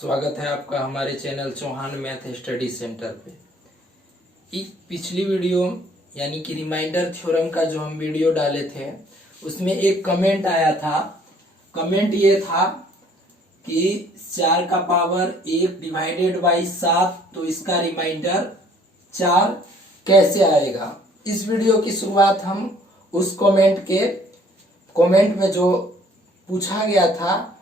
स्वागत है आपका हमारे channel Chauhan math study centre पे। एक पिछली वीडियो यानी कि रिमाइंडर थ्योरम का जो हम वीडियो डाले थे उसमें एक कमेंट आया था। कमेंट ये था कि 4 का पावर 1 डिवाइडेड बाई 7, तो इसका रिमाइंडर 4 कैसे आएगा। इस वीडियो की शुरुआत हम उस कमेंट में जो पूछा गया था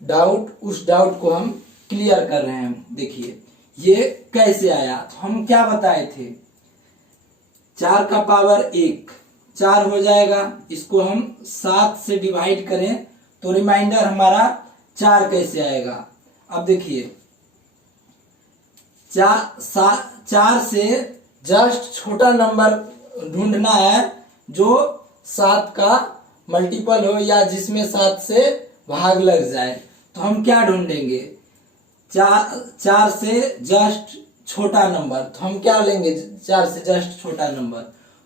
डाउट, उस डाउट को हम क्लियर कर रहे हैं। देखिए ये कैसे आया। तो हम क्या बताए थे, 4 का पावर 1 4 हो जाएगा, इसको हम 7 से डिवाइड करें तो रिमाइंडर हमारा 4 कैसे आएगा। अब देखिए 4 से जस्ट छोटा नंबर ढूंढना है जो 7 का मल्टीपल हो या जिसमें 7 से भाग लग जाए। तो हम क्या ढूंढेंगे, 4 से जस्ट छोटा नंबर। तो हम क्या लेंगे, 4 से जस्ट छोटा नंबर,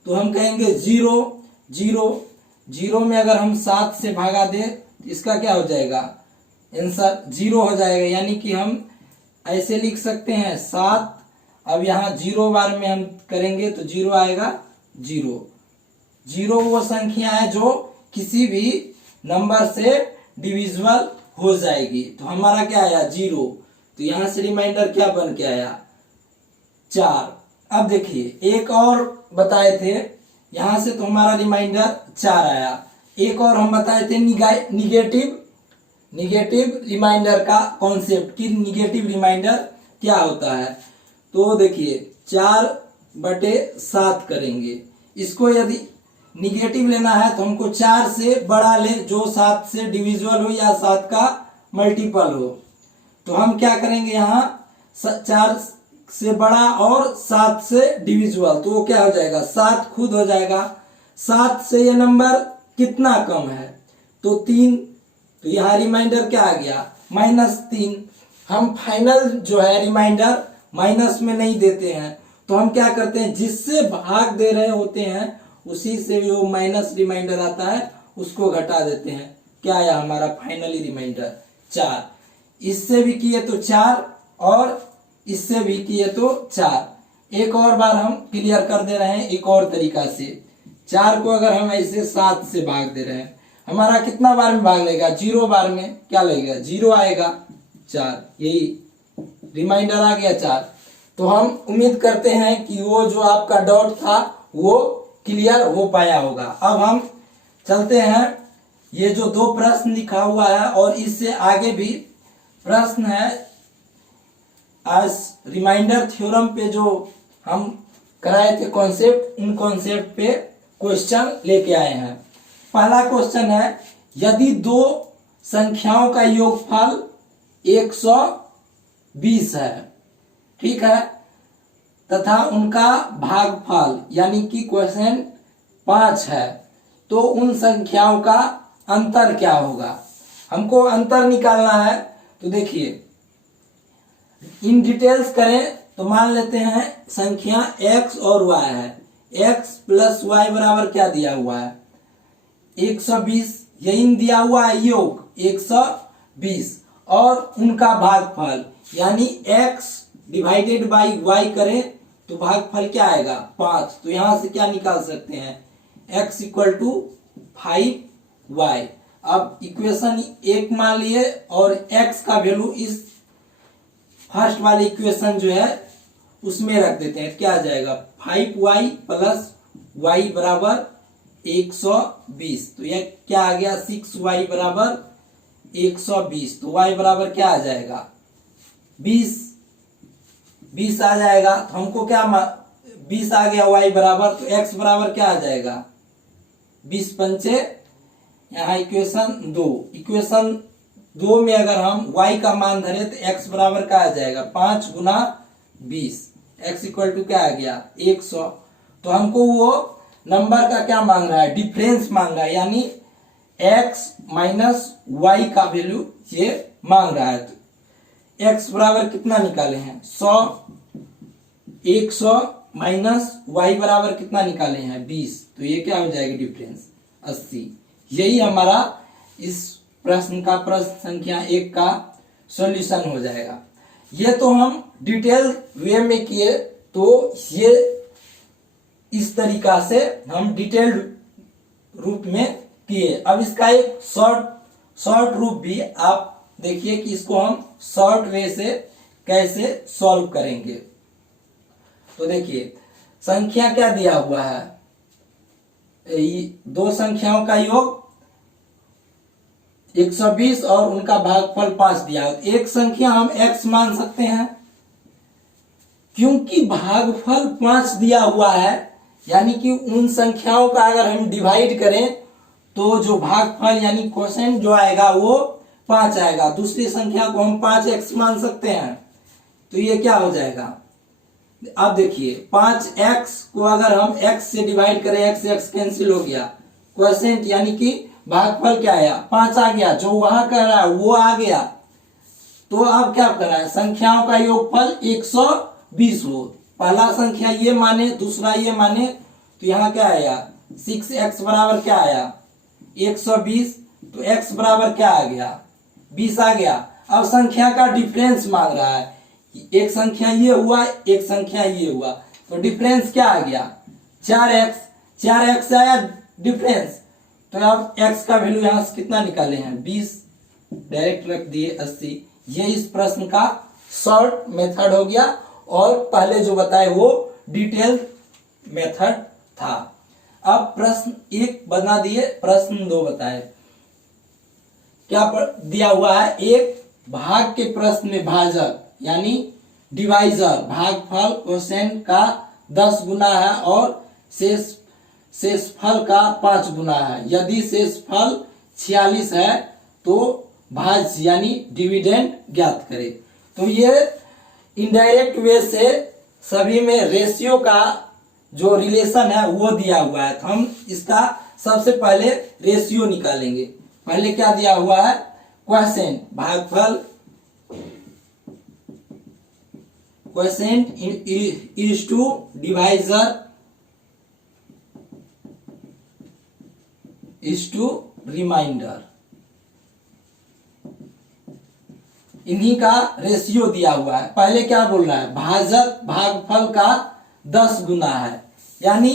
तो हम कहेंगे 0 0 0 में अगर हम 7 से भागा दे तो इसका क्या हो जाएगा, आंसर 0 हो जाएगा। यानी कि हम ऐसे लिख सकते हैं 7, अब यहाँ 0 बार में हम करेंगे तो 0 आएगा। 0 0 वो संख्या है जो किसी भी नंबर से डिविजिबल हो जाएगी। तो हमारा क्या आया 0, तो यहां से रिमाइंडर क्या बन के आया 4। अब देखिए एक और बताए थे, यहां से तो हमारा रिमाइंडर 4 आया। एक और हम बताए थे निगेटिव रिमाइंडर का कॉन्सेप्ट कि निगेटिव रिमाइंडर क्या होता है। तो देखिए 4/7 करेंगे, इसको यदि निगेटिव लेना है तो हमको 4 से बड़ा ले जो 7 से डिविजिबल हो या 7 का मल्टीपल हो। तो हम क्या करेंगे, यहाँ 4 से बड़ा और 7 से डिविजिबल, तो वो क्या हो जाएगा 7 खुद हो जाएगा। 7 से ये नंबर कितना कम है तो 3, तो यहाँ रिमाइंडर क्या आ गया -3। हम फाइनल जो है रिमाइंडर माइनस में नहीं देते हैं, तो हम क्या करते हैं जिससे भाग दे रहे होते हैं उसी से जो माइनस रिमाइंडर आता है उसको घटा देते हैं। क्या आया हमारा फाइनली रिमाइंडर 4। इससे भी किए तो 4 और इससे भी किए तो 4। एक और बार हम क्लियर कर दे रहे हैं एक और तरीका से। 4 को अगर हम ऐसे 7 से भाग दे रहे हैं, हमारा कितना बार में भाग लेगा, 0 बार में क्या लगेगा 0 आएगा 4, यही रिमाइंडर आ गया 4। तो हम उम्मीद करते हैं कि वो जो आपका डाउट था वो क्लियर हो पाया होगा। अब हम चलते हैं, ये जो 2 प्रश्न लिखा हुआ है और इससे आगे भी प्रश्न है। आज रिमाइंडर थ्योरम पे जो हम कराए थे कॉन्सेप्ट, उन कॉन्सेप्ट पे क्वेश्चन लेके आए हैं। पहला क्वेश्चन है, यदि 2 संख्याओं का योगफल 120 है, ठीक है, तथा उनका भागफल यानी कि क्वेश्चन 5 है, तो उन संख्याओं का अंतर क्या होगा। हमको अंतर निकालना है। तो देखिए इन डिटेल्स करें तो मान लेते हैं संख्या x और y है, x प्लस y बराबर क्या दिया हुआ है 120, यही दिया हुआ है योग 120, और उनका भागफल यानी x डिवाइडेड बाई y करें तो भागफल क्या आएगा 5। तो यहां से क्या निकाल सकते हैं x = 5y। अब इक्वेशन 1 मान लिए और x का वैल्यू इस फर्स्ट वाले इक्वेशन जो है उसमें रख देते हैं। क्या आ जाएगा 5y प्लस y बराबर 120, तो यह क्या आ गया 6y बराबर 120। तो y बराबर क्या आ जाएगा 20 आ जाएगा। तो हमको क्या 20 आ गया y बराबर, तो x बराबर क्या आ जाएगा 20 पंचे, यहाँ इक्वेशन 2 में अगर हम y का मान धरे तो x बराबर क्या आ जाएगा 5 गुना 20, x = क्या आ गया 100। तो हमको वो नंबर का क्या मांग रहा है, डिफरेंस मांग रहा है, यानी x माइनस y का वैल्यू ये मांग रहा है। तो x बराबर कितना निकाले हैं 100, 100 माइनस y बराबर कितना निकाले हैं 20, तो ये क्या हो जाएगा डिफरेंस 80। यही हमारा इस प्रश्न का प्रश्न संख्या 1 का सॉल्यूशन हो जाएगा। ये तो हम डिटेल वे में किए, तो ये इस तरीका से हम डिटेल्ड रूप में किए। अब इसका एक शॉर्ट रूप भी आप देखिए कि इसको हम शॉर्ट वे से कैसे सॉल्व करेंगे। तो देखिए संख्या क्या दिया हुआ है, दो संख्याओं का योग 120 और उनका भागफल 5 दिया। एक संख्या हम x मान सकते हैं, क्योंकि भागफल 5 दिया हुआ है, यानी कि उन संख्याओं का अगर हम डिवाइड करें तो जो भागफल यानी क्वोशेंट जो आएगा वो 5 आएगा। दूसरी संख्या को हम 5x मान सकते हैं, तो ये क्या हो जाएगा, अब देखिए 5x को अगर हम x से डिवाइड करें, x कैंसिल हो गया, क्वोशेंट यानी कि भागफल क्या आया, 5 आ गया, जो वहां कह रहा है वो आ गया। तो अब क्या कर रहा है, संख्याओं का योगफल 120 हो, पहला संख्या ये माने दूसरा ये माने, तो यहाँ क्या आया 6x बराबर क्या आया 120, तो x बराबर क्या आ गया 20 आ गया। अब संख्या का डिफरेंस मांग रहा है, एक संख्या ये हुआ एक संख्या ये हुआ, तो डिफरेंस क्या आ गया 4x आया डिफरेंस। तो अब x का वैल्यू यहां से कितना निकाले हैं 20, डायरेक्ट रख दिए 80। ये इस प्रश्न का शॉर्ट मेथड हो गया, और पहले जो बताए वो डिटेल मेथड था। अब प्रश्न 1 बना दिए, प्रश्न 2 बताए। क्या दिया हुआ है, एक भाग के प्रश्न में भाजक यानी डिवाइजर भागफल क्वोशेंट का 10 गुना है और शेषफल का 5 गुना है। यदि शेषफल 46 है तो भाज्य यानी डिविडेंड ज्ञात करें। तो ये इनडायरेक्ट वे से सभी में रेशियो का जो रिलेशन है वो दिया हुआ है, तो हम इसका सबसे पहले रेशियो निकालेंगे। पहले क्या दिया हुआ है, क्वोशेंट भागफल, quotient is to divisor is to remainder, इन्हीं का रेशियो दिया हुआ है। पहले क्या बोल रहा है, भाजक भागफल का 10 गुना है, यानी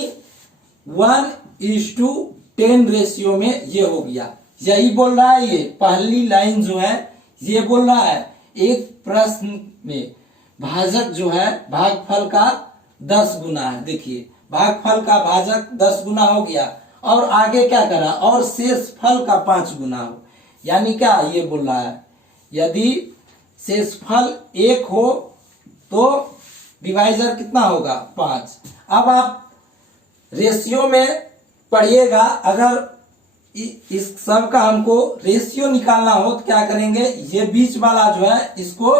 1:10 रेशियो में ये हो गया। यही बोल रहा है, ये पहली लाइन जो है ये बोल रहा है एक प्रश्न में भाजक जो है भागफल का 10 गुना है। देखिए भागफल का भाजक 10 गुना हो गया, और आगे क्या करा, और शेषफल का 5 गुना हो, यानी क्या ये बोल रहा है यदि शेषफल 1 हो तो डिवाइजर कितना होगा 5। अब आप रेशियो में पढ़िएगा, अगर इस सब का हमको रेशियो निकालना हो तो क्या करेंगे, ये बीच वाला जो है इसको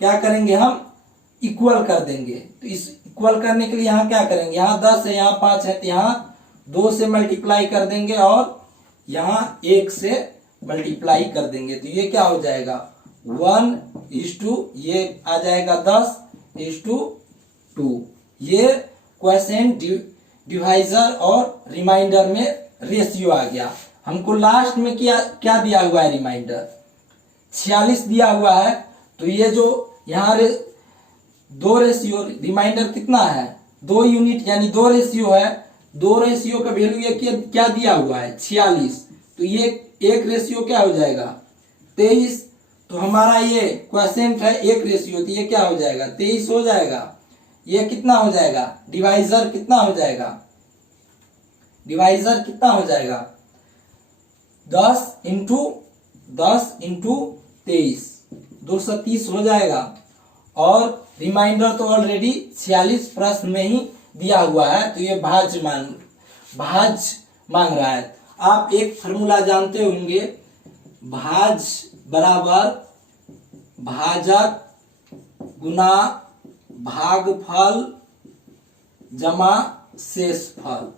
क्या करेंगे हम इक्वल कर देंगे। तो इस इक्वल करने के लिए यहाँ क्या करेंगे, यहाँ 10 है यहाँ 5 है, तो यहाँ 2 से मल्टीप्लाई कर देंगे और यहाँ 1 से मल्टीप्लाई कर देंगे, तो ये क्या हो जाएगा 1:, ये आ जाएगा 10:2। ये क्वोशेंट डिवाइजर और रिमाइंडर में रेशियो आ गया। हमको लास्ट में क्या दिया हुआ है, रिमाइंडर 46 दिया हुआ है, तो ये जो यहाँ 2 रेशियो, रिमाइंडर कितना है 2 यूनिट यानी 2 रेशियो है, 2 रेशियो का वैल्यू ये क्या दिया हुआ है 46, तो ये एक रेशियो क्या हो जाएगा 23। तो हमारा ये क्वोशेंट है 1 रेशियो, तो ये क्या हो जाएगा 23 हो जाएगा। ये कितना हो जाएगा, डिवाइजर कितना हो जाएगा, डिवाइजर कितना हो जाएगा 10 इंटू 23 230 हो जाएगा। और रिमाइंडर तो ऑलरेडी 46 प्रश्न में ही दिया हुआ है, तो ये भाज्य मांग रहा है। आप एक फॉर्मूला जानते होंगे, भाज्य बराबर भाजक गुना भागफल जमा शेषफल।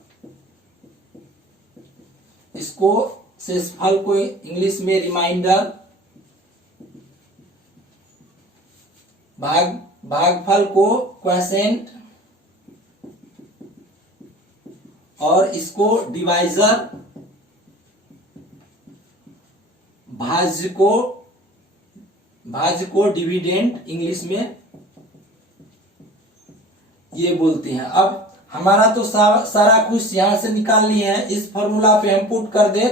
इसको शेषफल को इंग्लिश में रिमाइंडर, भागफल को क्वोशेंट, और इसको डिवाइजर, भाज्य को भाज्य को डिविडेंड इंग्लिश में ये बोलते हैं। अब हमारा तो सारा कुछ यहां से निकाल लिए हैं, इस फॉर्मूला पे हम पुट कर दे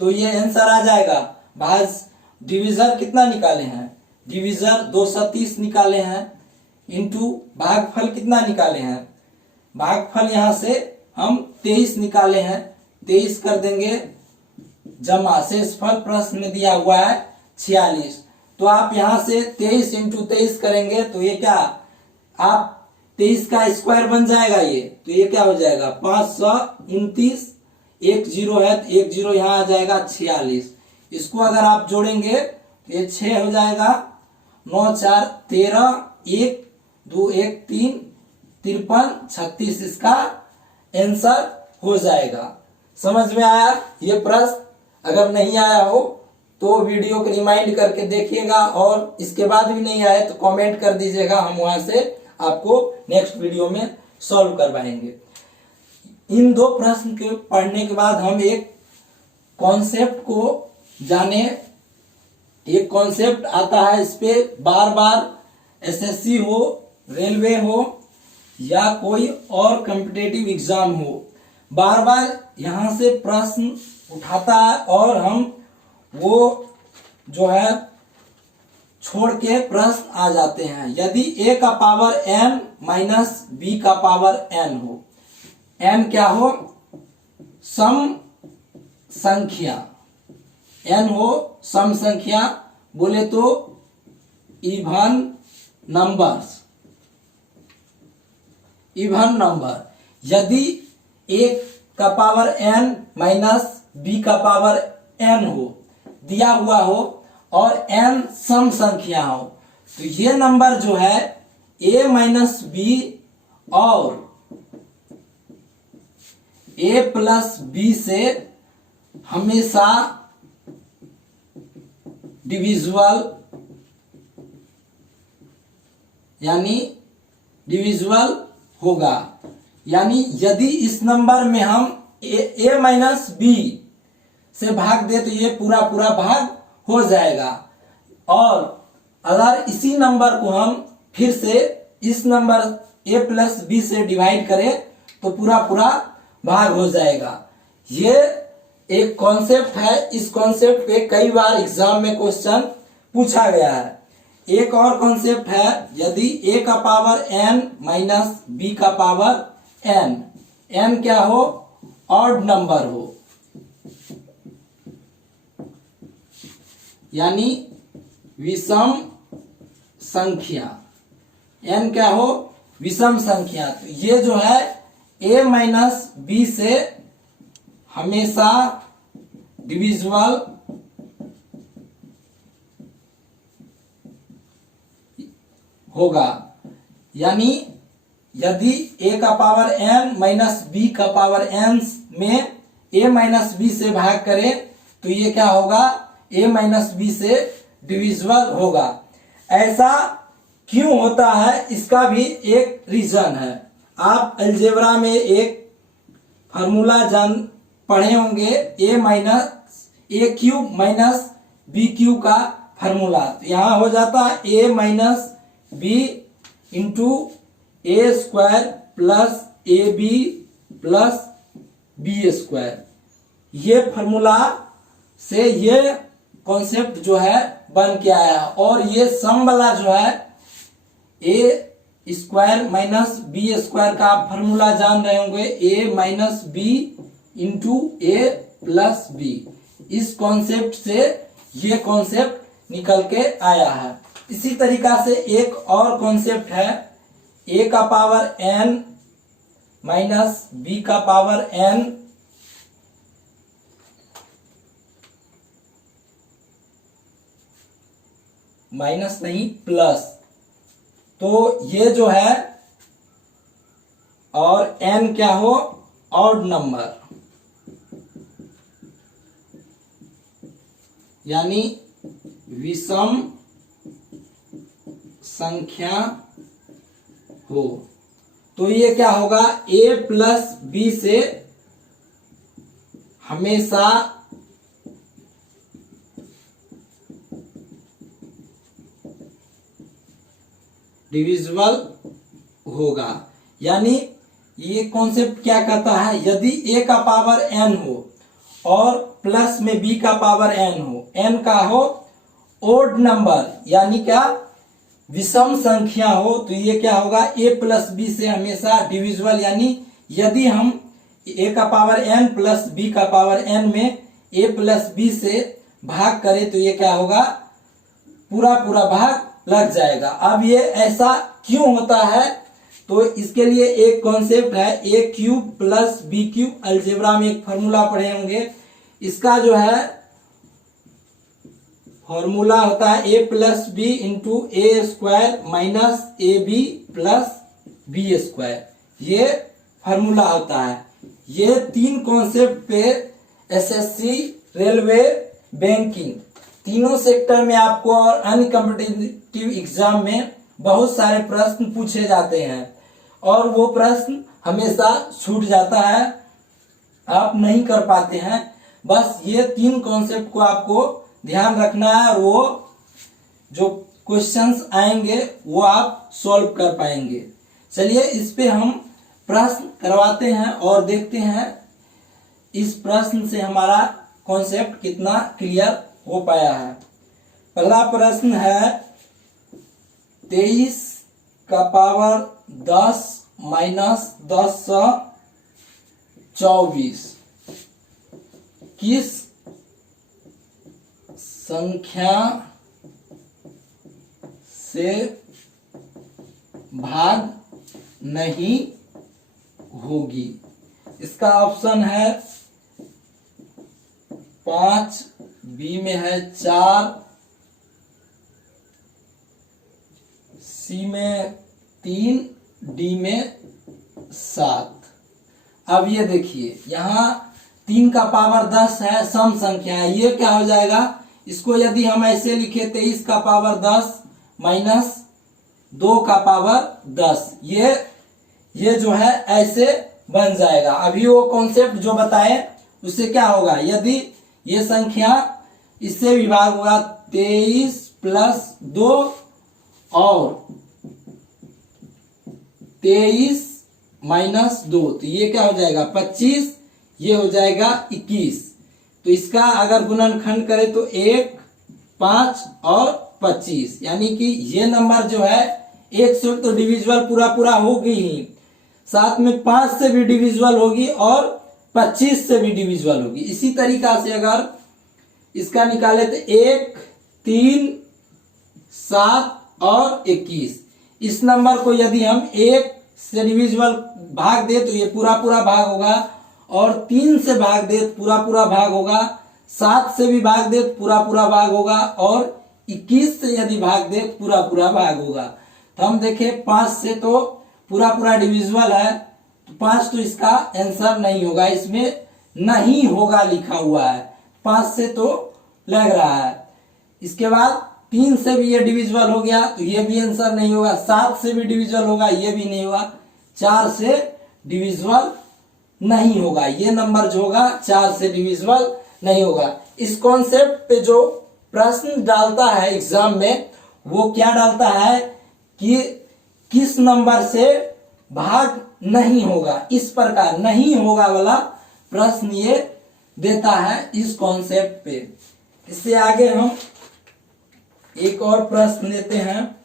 तो ये आंसर आ जाएगा। भाज्य डिविजर कितना निकाले हैं, डिविजर 230 निकाले हैं, इंटू भागफल कितना निकाले हैं, भागफल यहां से हम 23 निकाले हैं, 23 कर देंगे जमा शेषफल प्रश्न में दिया हुआ है 46। तो आप यहां से 23 इंटू 23 करेंगे तो ये क्या, आप 23 का स्क्वायर बन जाएगा ये, तो ये क्या हो जाएगा 529, एक जीरो है तो एक जीरो यहां आ जाएगा 46। इसको अगर आप जोड़ेंगे तो ये 6 हो जाएगा, 9 4 13, 1 2 1 3 53 36 इसका आंसर हो जाएगा। समझ में आया ये प्रश्न? अगर नहीं आया हो तो वीडियो को रिमाइंड करके देखिएगा, और इसके बाद भी नहीं आए तो कमेंट कर दीजिएगा, हम वहां से आपको नेक्स्ट वीडियो में सॉल्व करवाएंगे। इन दो प्रश्न के पढ़ने के बाद हम एक कॉन्सेप्ट को जाने। एक कॉन्सेप्ट आता है, इस पे बार बार एसएससी हो, रेलवे हो या कोई और कॉम्पिटिटिव एग्जाम हो, बार बार यहां से प्रश्न उठाता है और हम वो जो है छोड़ के प्रश्न आ जाते हैं। यदि a का पावर n माइनस b का पावर n हो, n क्या हो, सम संख्या, n हो सम संख्या, बोले तो इवन नंबर्स, इवन नंबर। यदि a का पावर n माइनस b का पावर n हो, दिया हुआ हो, और n सम संख्या हो, तो ये नंबर जो है a माइनस बी और a प्लस बी से हमेशा डिविजिबल, यानी डिविजिबल होगा। यानी यदि इस नंबर में हम a माइनस बी से भाग दे तो ये पूरा पूरा भाग हो जाएगा, और अगर इसी नंबर को हम फिर से इस नंबर a प्लस बी से डिवाइड करें तो पूरा पूरा भाग हो जाएगा। ये एक कॉन्सेप्ट है, इस कॉन्सेप्ट पे कई बार एग्जाम में क्वेश्चन पूछा गया है। एक और कॉन्सेप्ट है, यदि a का पावर n माइनस b का पावर n, n क्या हो, ऑड नंबर हो, यानी विषम संख्या, n क्या हो, विषम संख्या, तो ये जो है a माइनस बी से हमेशा डिविजिबल होगा। यानी यदि a का पावर n माइनस b का पावर n में a माइनस बी से भाग करें तो ये क्या होगा, a माइनस बी से डिविजिबल होगा। ऐसा क्यों होता है, इसका भी एक रीजन है। आप अलजेब्रा में एक फार्मूला पढ़े होंगे, a cube minus B cube का फार्मूला। तो यहां हो जाता है a minus B into A square plus A B plus B square. ये फार्मूला से ये कॉन्सेप्ट जो है बन के आया है, और ये सम वाला जो है ए स्क्वायर माइनस बी स्क्वायर का आप फार्मूला जान रहे होंगे, ए माइनस बी इंटू ए प्लस बी। इस कॉन्सेप्ट से ये कॉन्सेप्ट निकल के आया है। इसी तरीका से एक और कॉन्सेप्ट है, a का पावर n माइनस b का पावर n माइनस नहीं प्लस, तो ये जो है, और n क्या हो, ऑड नंबर, यानी विषम संख्या हो, तो ये क्या होगा, a प्लस बी से हमेशा डिविजिबल होगा। यानी ये कॉन्सेप्ट क्या कहता है, यदि a का पावर n हो और प्लस में b का पावर n हो, n का हो ओड नंबर यानी क्या विषम संख्या हो, तो ये क्या होगा a प्लस b से हमेशा डिविजिबल। यानी यदि हम a का पावर n प्लस b का पावर n में a प्लस b से भाग करें तो ये क्या होगा पूरा पूरा भाग लग जाएगा। अब ये ऐसा क्यों होता है, तो इसके लिए एक कॉन्सेप्ट है a cube plus b cube, algebra में एक फॉर्मूला पढ़े होंगे। इसका जो है फॉर्मूला होता है a plus b into A square minus a B plus B square, ये फॉर्मूला होता है। ये तीन कॉन्सेप्ट पे एसएससी, रेलवे, बैंकिंग तीनों सेक्टर में आपको और अन्य कॉम्पिटिटिव एग्जाम में बहुत सारे प्रश्न पूछे जाते हैं और वो प्रश्न हमेशा छूट जाता है, आप नहीं कर पाते हैं। बस ये तीन कॉन्सेप्ट को आपको ध्यान रखना है और वो जो क्वेश्चंस आएंगे वो आप सॉल्व कर पाएंगे। चलिए इस पे हम प्रश्न करवाते हैं और देखते हैं इस प्रश्न से हमारा कॉन्सेप्ट कितना क्लियर हो पाया है। पहला प्रश्न है 23 का पावर 10 माइनस 1024 किस संख्या से भाग नहीं होगी। इसका ऑप्शन है 5, बी में है 4, सी में 3, डी में 7। अब ये देखिए यहाँ 3 का पावर 10 है, सम संख्या है, ये क्या हो जाएगा, इसको यदि हम ऐसे लिखे 23 का पावर 10 माइनस 2 का पावर 10, ये जो है ऐसे बन जाएगा। अभी वो कॉन्सेप्ट जो बताए उससे क्या होगा, यदि ये संख्या इससे विभाग होगा 23 प्लस 2 और 23 माइनस 2, तो ये क्या हो जाएगा 25, ये हो जाएगा 21। तो इसका अगर गुणनखंड करें तो 1, 5 और 25, यानी कि ये नंबर जो है 1 से तो डिविजिबल पूरा पूरा होगी ही, साथ में 5 से भी डिविजिबल होगी और 25 से भी डिविजिबल होगी। इसी तरीका से अगर इसका निकाले तो 1, 3, 7 और 21, इस नंबर को यदि हम 1 से डिविजिबल भाग दे तो ये पूरा पूरा भाग होगा, और 3 से भाग दे तो पूरा पूरा भाग होगा, 7 से भी भाग दे तो पूरा पूरा भाग होगा, और 21 से यदि भाग दे तो पूरा पूरा भाग होगा। तो हम देखें 5 से तो पूरा पूरा डिविजिबल है, तो 5 तो इसका आंसर नहीं होगा, इसमें नहीं होगा लिखा हुआ है, 5 से तो लग रहा है। इसके बाद 3 से भी ये डिविजिबल हो गया तो ये भी आंसर नहीं होगा, 7 से भी डिविजिबल होगा, ये भी नहीं होगा, 4 से डिविजिबल नहीं होगा, ये नंबर जो होगा 4 से डिविजिबल नहीं होगा। इस कॉन्सेप्ट पे जो प्रश्न डालता है एग्जाम में वो क्या डालता है कि किस नंबर से भाग नहीं होगा, इस प्रकार नहीं होगा वाला प्रश्न ये देता है इस कॉन्सेप्ट पे। इससे आगे हम एक और प्रश्न लेते हैं।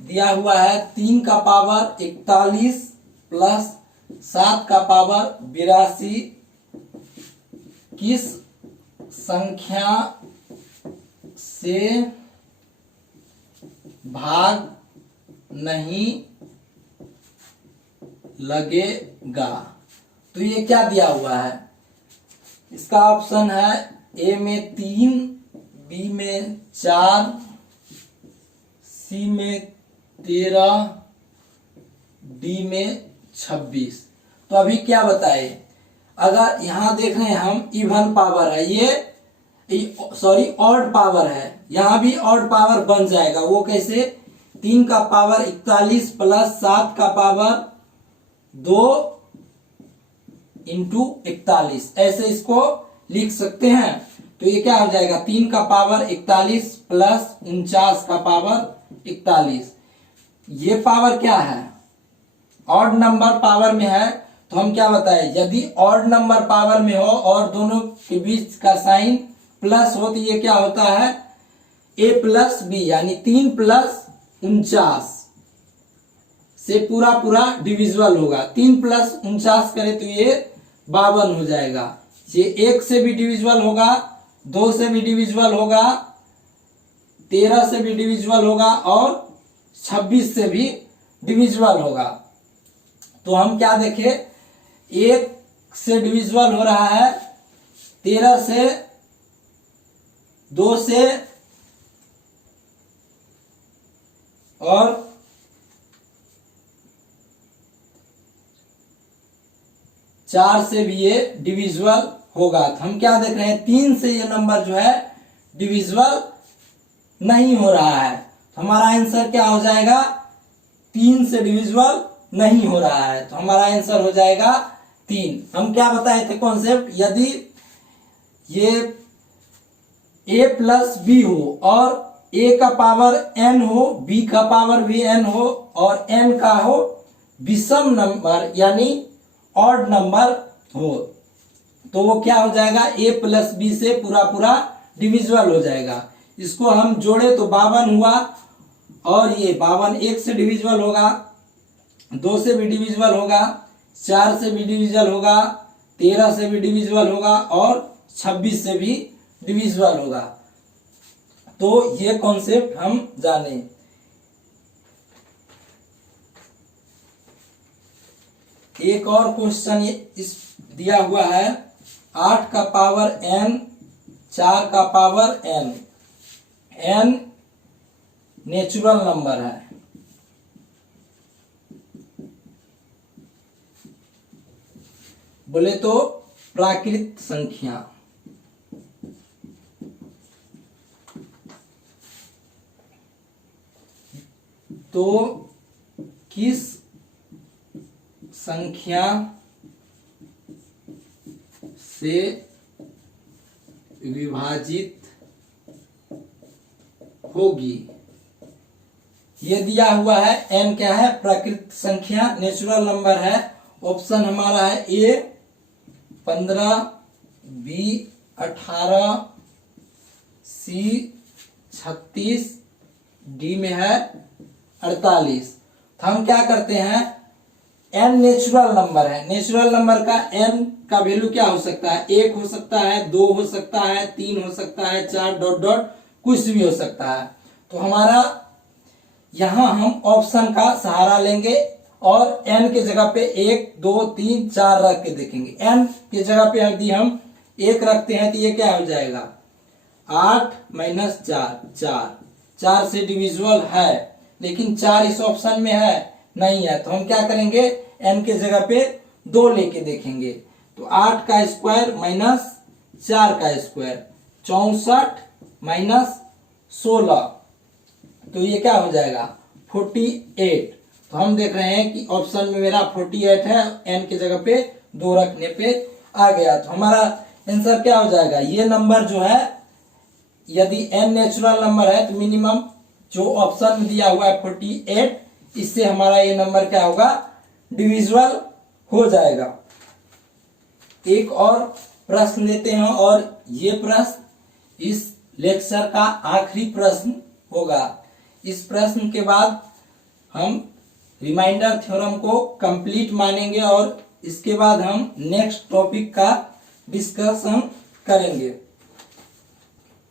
दिया हुआ है 3 का पावर 41 प्लस 7 का पावर 82 किस संख्या से भाग नहीं लगेगा। तो ये क्या दिया हुआ है, इसका ऑप्शन है ए में 3, बी में 4, सी में 13, डी में 26। तो अभी क्या बताए, अगर यहां देख रहे हैं हम इवन पावर है, ये सॉरी ऑड पावर है, यहां भी ऑड पावर बन जाएगा। वो कैसे, 3 का पावर 41 प्लस 7 का पावर 2 इंटू 41, ऐसे इसको लिख सकते हैं। तो ये क्या हो जाएगा 3 का पावर 41 प्लस 49 का पावर 41। ये पावर क्या है, ऑड नंबर पावर में है। तो हम क्या बताए, यदि ऑड नंबर पावर में हो और दोनों के बीच का साइन प्लस हो तो ये क्या होता है a प्लस बी, यानी 3 प्लस 49 से पूरा पूरा डिविजिबल होगा। 3 प्लस 49 करे तो ये 52 हो जाएगा। ये 1 से भी डिविजिबल होगा, 2 से भी डिविजिबल होगा, 13 से भी डिविजिबल होगा और 26 से भी डिविजिबल होगा। तो हम क्या देखें, 1 से डिविजिबल हो रहा है, 13 से, 2 से और 4 से भी ये डिविजिबल होगा। तो हम क्या देख रहे हैं, 3 से ये नंबर जो है डिविजिबल नहीं हो रहा है। तो हमारा आंसर क्या हो जाएगा, 3 से डिविजिबल नहीं हो रहा है। तो हमारा आंसर हो जाएगा 3। हम क्या बताए थे कॉन्सेप्ट, यदि ये a प्लस बी हो और a का पावर n हो, b का पावर भी n हो और n का हो विषम नंबर यानी ऑड नंबर हो, तो वो क्या हो जाएगा a प्लस बी से पूरा पूरा डिविजिबल हो जाएगा। इसको हम जोड़े तो 52 हुआ और ये 52 1 से डिविजिबल होगा, 2 से भी डिविजिबल होगा, 4 से भी डिविजिबल होगा, 13 से भी डिविजिबल होगा और 26 से भी डिविजिबल होगा। तो ये कॉन्सेप्ट हम जाने। एक और क्वेश्चन इस दिया हुआ है, 8 का पावर n, 4 का power n, n natural number है। बोले तो प्राकृत संख्या। तो किस संख्या से विभाजित होगी, ये दिया हुआ है। n क्या है, प्राकृत संख्या, नेचुरल नंबर है। ऑप्शन हमारा है ए 15, बी 18, सी 36, डी में है 48। तो हम क्या करते हैं, n नेचुरल नंबर है, नेचुरल नंबर का n का वैल्यू क्या हो सकता है, 1 हो सकता है, 2 हो सकता है, 3 हो सकता है, 4 डॉट डॉट कुछ भी हो सकता है। तो हमारा यहां हम ऑप्शन का सहारा लेंगे और n के जगह पे 1 2 3 4 रख के देखेंगे। n की जगह पे यदि हम 1 रखते हैं तो ये क्या हो जाएगा 8 माइनस 4, 4 से डिविजिबल है, लेकिन 4 इस ऑप्शन में है नहीं है। तो हम क्या करेंगे, n के जगह पे 2 लेके देखेंगे। तो 8 का स्क्वायर माइनस 4 का स्क्वायर 64 माइनस 16, तो ये क्या हो जाएगा 48। तो हम देख रहे हैं कि ऑप्शन में मेरा 48 है, n के जगह पे 2 रखने पे आ गया। तो हमारा आंसर क्या हो जाएगा, ये नंबर जो है यदि n नेचुरल नंबर है तो मिनिमम जो ऑप्शन में दिया हुआ है 48, इससे हमारा ये नंबर क्या होगा डिविजिबल हो जाएगा। एक और प्रश्न लेते हैं और ये प्रश्न इस लेक्चर का आखिरी प्रश्न होगा। इस प्रश्न के बाद हम रिमाइंडर थ्योरम को कंप्लीट मानेंगे और इसके बाद हम नेक्स्ट टॉपिक का डिस्कशन करेंगे।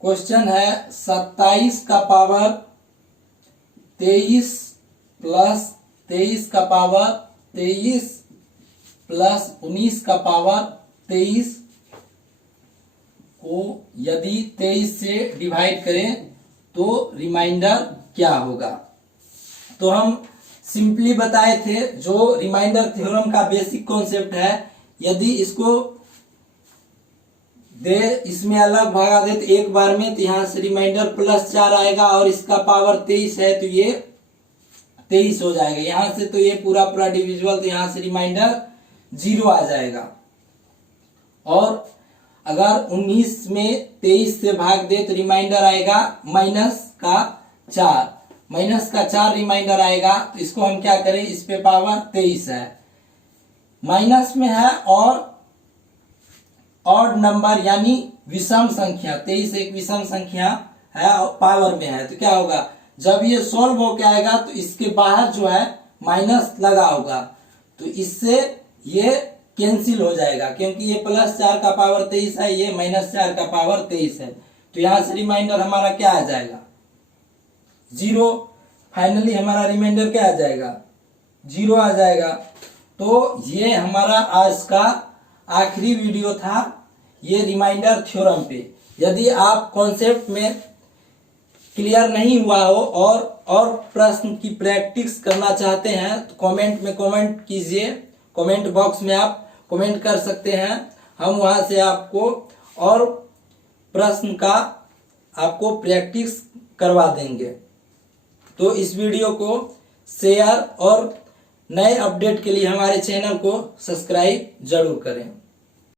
क्वेश्चन है 27 का पावर 23 प्लस 23 का पावर 23 प्लस 19 का पावर 23 को यदि 23 से डिवाइड करें तो रिमाइंडर क्या होगा। तो हम सिंपली बताए थे, जो रिमाइंडर थ्योरम का बेसिक कॉन्सेप्ट है, यदि इसको दे इसमें अलग भागा दे तो एक बार में, तो यहां से रिमाइंडर +4 आएगा और इसका पावर 23 है तो ये 23 हो जाएगा। यहां से तो ये पूरा पूरा डिविजिबल, तो यहां से रिमाइंडर 0 आ जाएगा। और अगर 19 में 23 से भाग दे तो रिमाइंडर आएगा -4। -4 रिमाइंडर आएगा, तो इसको हम क्या करें, इस पे पावर 23 है, माइनस में है और ऑड नंबर यानी विषम संख्या, 23 एक विषम संख्या है और पावर में है, तो क्या होगा, जब ये सोल्व होके आएगा तो इसके बाहर जो है माइनस लगा होगा, तो इससे ये कैंसिल हो जाएगा, क्योंकि ये +4 का पावर 23 है, ये -4 का पावर 23 है, तो यहां से रिमाइंडर हमारा क्या आ जाएगा, 0। फाइनली हमारा रिमाइंडर क्या आ जाएगा, 0 आ जाएगा। तो ये हमारा आज का आखिरी वीडियो था, ये रिमाइंडर थ्योरम पे। यदि आप कॉन्सेप्ट में क्लियर नहीं हुआ हो और प्रश्न की प्रैक्टिस करना चाहते हैं तो कमेंट में कमेंट कीजिए, कमेंट बॉक्स में आप कमेंट कर सकते हैं, हम वहां से आपको और प्रश्न का आपको प्रैक्टिस करवा देंगे। तो इस वीडियो को शेयर और नए अपडेट के लिए हमारे चैनल को सब्सक्राइब जरूर करें।